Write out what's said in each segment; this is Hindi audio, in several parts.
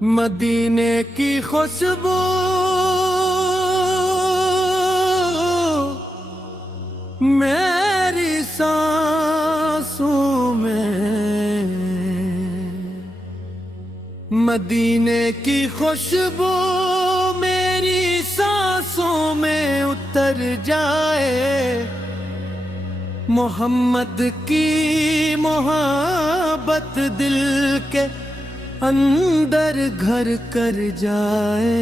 मदीने की खुशबू मेरी सांसों में, मदीने की खुशबू मेरी सांसों में उतर जाए। मोहम्मद की मोहब्बत दिल के अंदर घर कर जाए।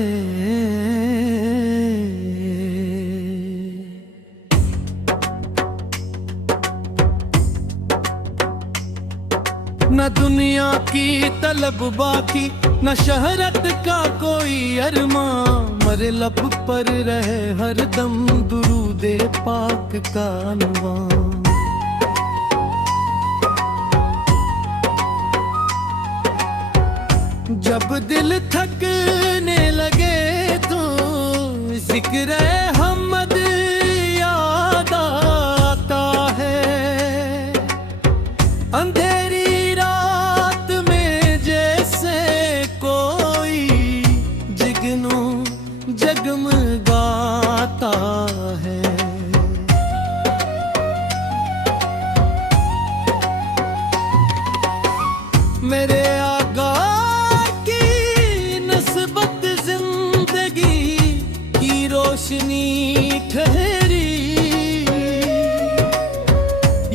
न दुनिया की तलब बाकी, न शहरत का कोई अरमा, मरे लब पर रहे हरदम दुरूदे पाक का अनवान। जब दिल थकने लगे तो जिक्र हमद याद आता है। अंधेरी रात में जैसे कोई जिगनू जगमगाता है। मेरे आका रोशनी ठहरी,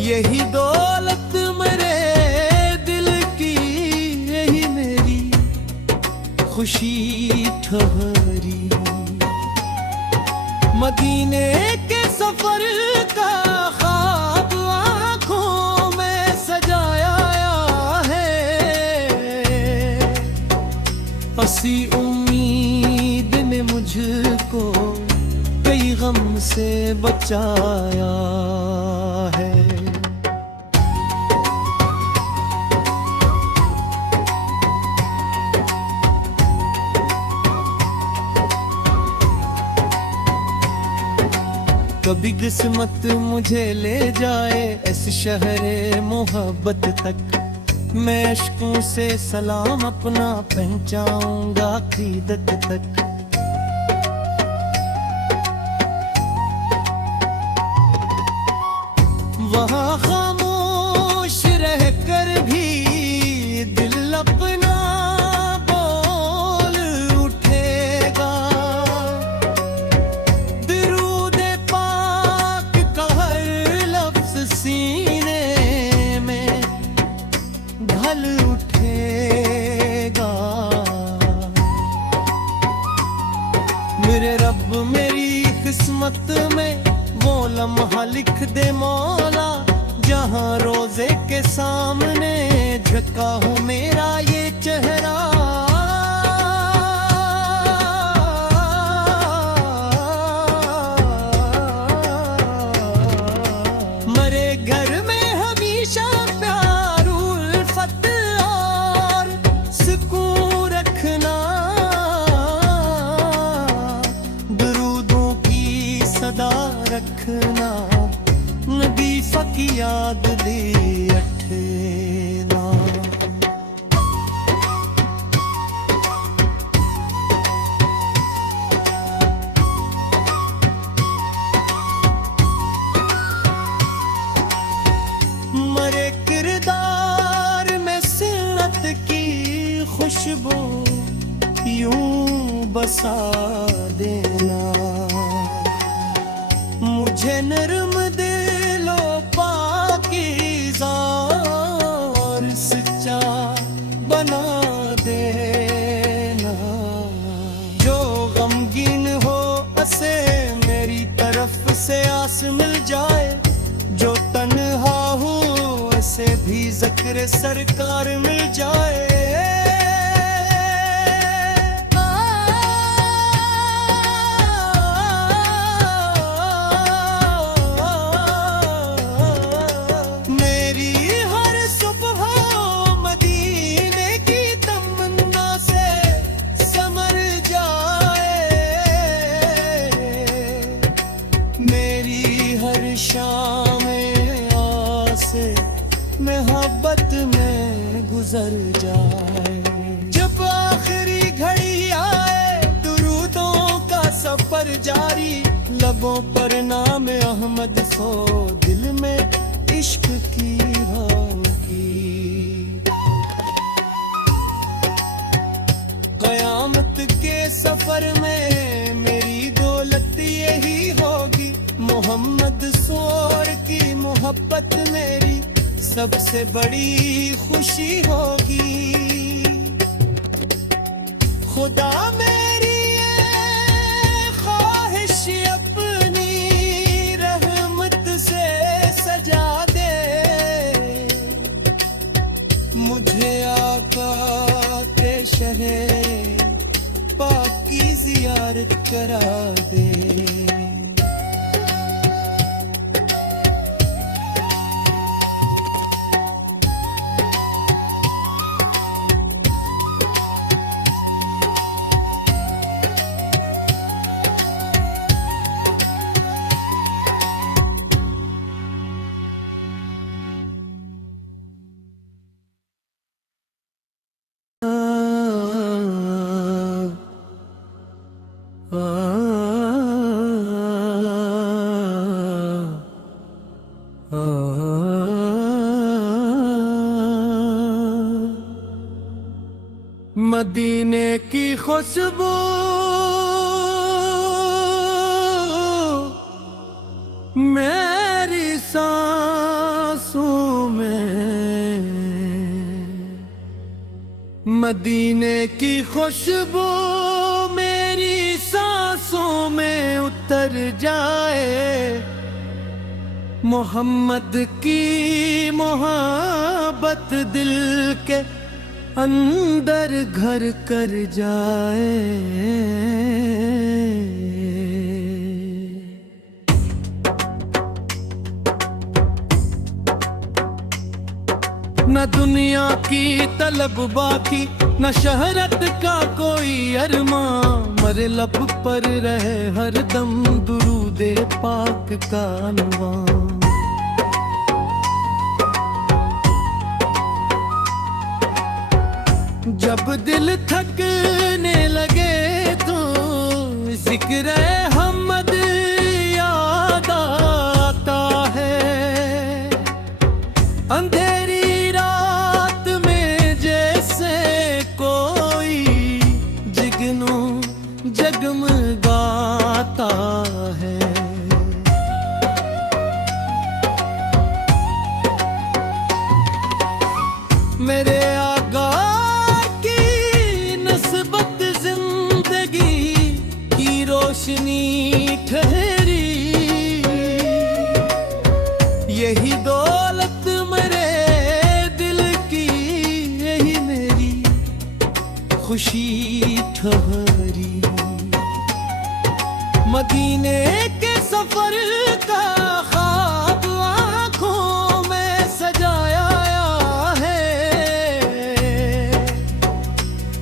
यही दौलत मेरे दिल की, यही मेरी खुशी ठहरी। मदीने के सफर का ख्वाब आँखों में सजाया है। हंसी उम्मीद ने मुझको कई गम से बचाया है। कभी किस्मत मुझे ले जाए इस शहरे मोहब्बत तक, मैं अश्कों से सलाम अपना पहुंचाऊंगा अकीदत तक। वहाँ खामोश रहकर भी दिल अपना बोल उठेगा। दुरूदे पाक का हर लफ्ज़ सीने में ढल उठेगा। मेरे रब मेरी किस्मत में वो लम्हा लिख दे मौला, जहाँ रोजे के सामने झुका हो मेरा ये चेहरा। मरे घर में हमेशा प्यार उल्फत और सुकून रखना। दुरूदों की सदा रखना, नबी की याद दे अठना। मरे किरदार में सिलत की खुशबू यूं बसा देना। मुझे नरम दिलो पाकीज़ा और सच्चा बना देना। जो गमगीन हो उसे मेरी तरफ से आस मिल जाए, जो तन्हा हो उसे भी ज़िक्र सरकार मिल जाए। शाम आसे मोहब्बत में गुजर जा। अहमद सो दिल में इश्क की होगी। कयामत के सफर में मेरी दौलत यही होगी। मोहम्मद सोर की मोहब्बत मेरी सबसे बड़ी खुशी होगी। खुदा मेरी ये ख्वाहिश अपनी रहमत से सजा दे। मुझे आका के शहर पाक की जियारत करा दे। मदीने की खुशबू मेरी सांसों में, मदीने की खुशबू मेरी सांसों में उतर जाए। मोहम्मद की मोहब्बत दिल के अंदर घर कर जाए। न दुनिया की तलब बाकी, न शहरत का कोई अरमा, मरे लब पर रहे हरदम दुरूदे पाक का अनवान। जब दिल थकने लगे तो जिक्र अहमद याद आता है। अंधेरी रात में जैसे कोई जिगनू जगमगाता है। मेरे रोशनी ठहरी, यही दौलत मेरे दिल की, यही मेरी खुशी ठहरी। मदीने के सफर का ख्वाब आँखों में सजाया है।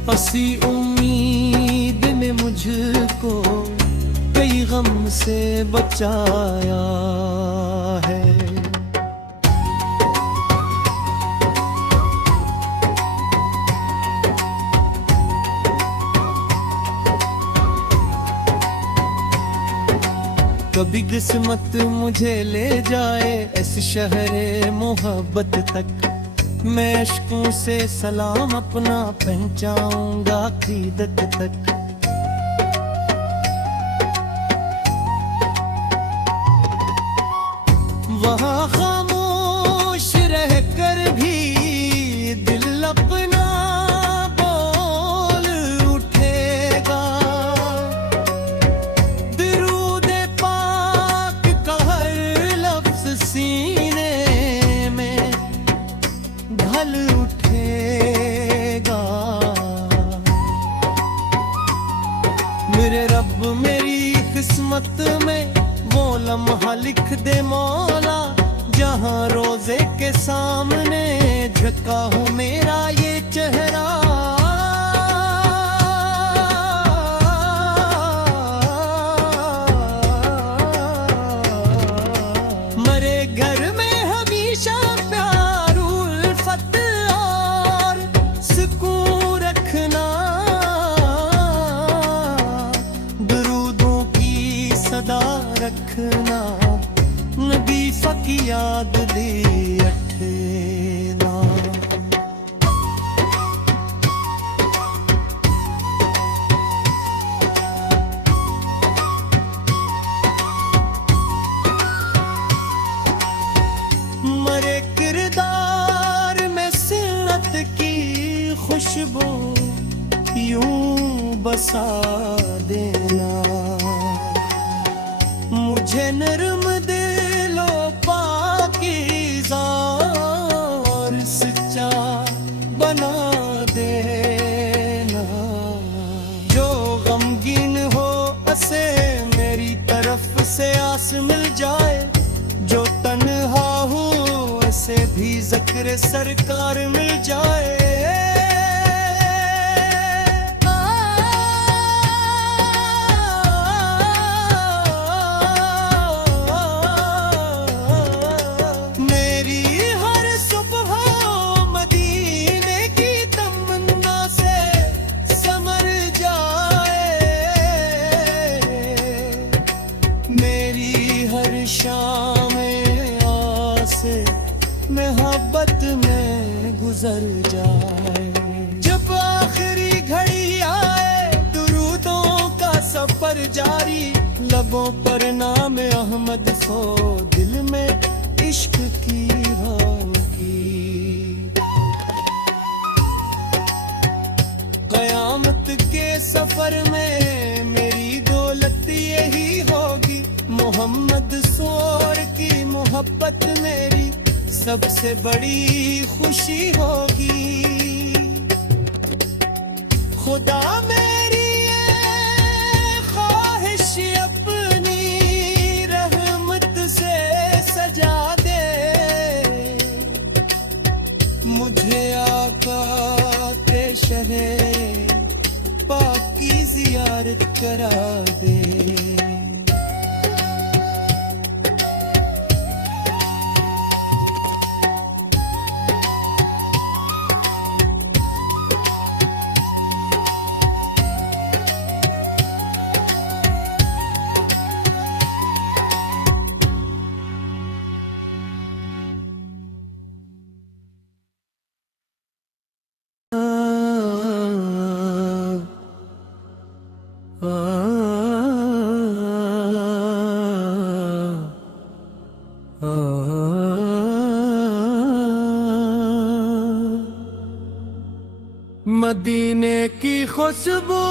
हंसी उम्मीद ने मुझको कई गम से बचाया है। कभी किस्मत मुझे ले जाए इस शहरे मोहब्बत तक, मैं अश्कों से सलाम अपना पहुंचाऊंगा क़ीदत तक। वहाँ खामोश रहकर भी दिल अपना बोल उठेगा। दुरूद पाक का हर लफ्ज़ सीने में ढल उठेगा। मेरे रब मेरी किस्मत में वो लम्हा लिख दे मौला, जहाँ रोजे के सामने झुका हो मेरा ये चेहरा। मरे घर में हमेशा प्यार उल्फत और सुकून रखना। दुरूदों की सदा रखना, याद दी अठेला। मरे किरदार में सिलत की खुशबू यूं बसा देना। मुझे नर्म दिलो पाकीज़ा और सच्चा बना देना। जो गमगीन हो उसे मेरी तरफ से आस मिल जाए। जो तन्हा हूँ उसे भी ज़िक्र सरकार मिल जाए। मेरी हर सुबह मदीने की तमन्ना से समर जाए। मेरी हर शाम मोहब्बत में गुजर जाए। जब आखिरी घड़ी आए दुरूदों का सफर जारी। लबों पर नाम अहमद सो दिल में इश्क की होगी। क़यामत के सफर में मेरी दौलत यही होगी। मोहम्मद सोर की मोहब्बत मेरी सबसे बड़ी खुशी होगी। खुदा मेरी ख्वाहिश अपनी रहमत से सजा दे। मुझे आका के शरे पाक की ज़ियारत करा दे। मदीने की खुशबू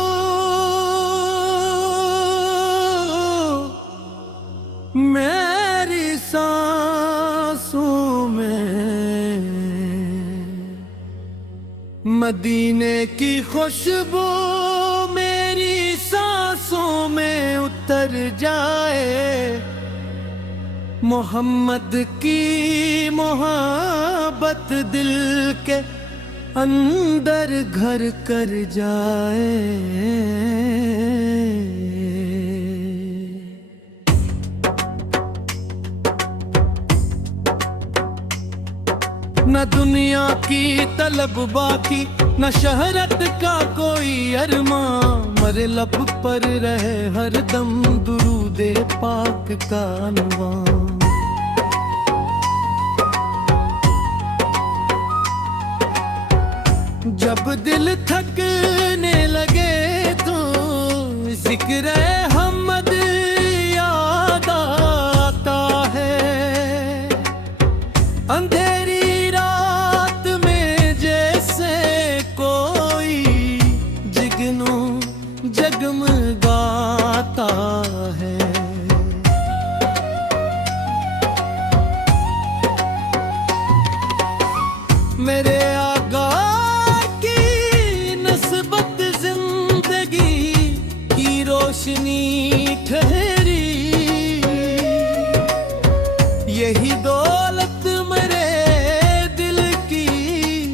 मेरी सांसों में। मदीने की खुशबू मेरी सांसों में उतर जाए। मोहम्मद की मोहब्बत दिल के अंदर घर कर जाए। न दुनिया की तलब बाकी न शहरत का कोई अरमा। मरे लब पर रहे हरदम दुरूदे पाक का अनवा। जब दिल थकने लगे तो जिक्र अहमद याद आता है। अंधेरी रात में जैसे कोई जिगनू जगमगाता है। मेरे आका रोशनी ठहरी। यही दौलत मेरे दिल की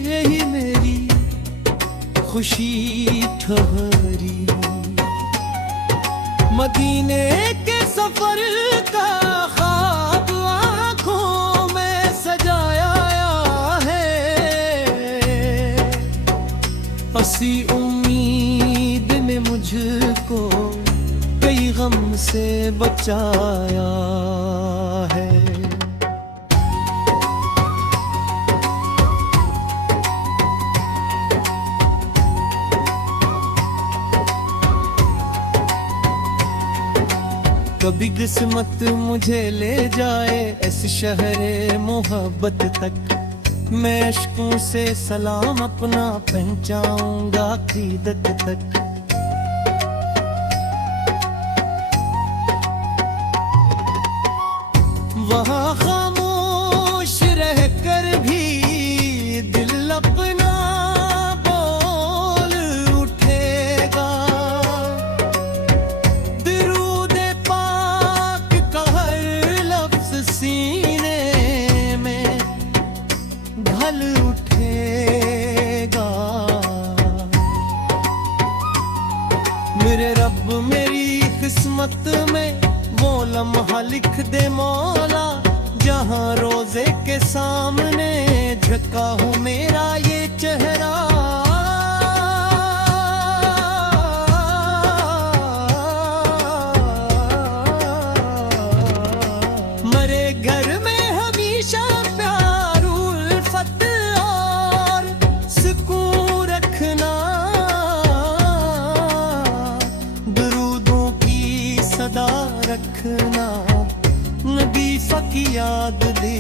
यही मेरी खुशी ठहरी। मदीने के सफर का ख्वाब आँखों में सजाया है। हंसी उम्मीद ने मुझको कई गम से बचाया है। कभी किस्मत मुझे ले जाए इस शहरे मोहब्बत तक, मैं अश्कों से सलाम अपना पहुंचाऊंगा क़यामत तक। वहाँ खामोश रहकर भी दिल अपना बोल उठेगा, दुरूद पाक का हर लफ्ज़ सीने में ढल उठेगा। मेरे रब मेरी किस्मत में वो लम्हा लिख दे मौला, जहाँ रोजे के सामने झुका हो मेरा ये चेहरा। मरे घर में हमेशा प्यार उल्फत और सुकून रखना, दुरूदों की सदा रखना, नबी सा की याद दे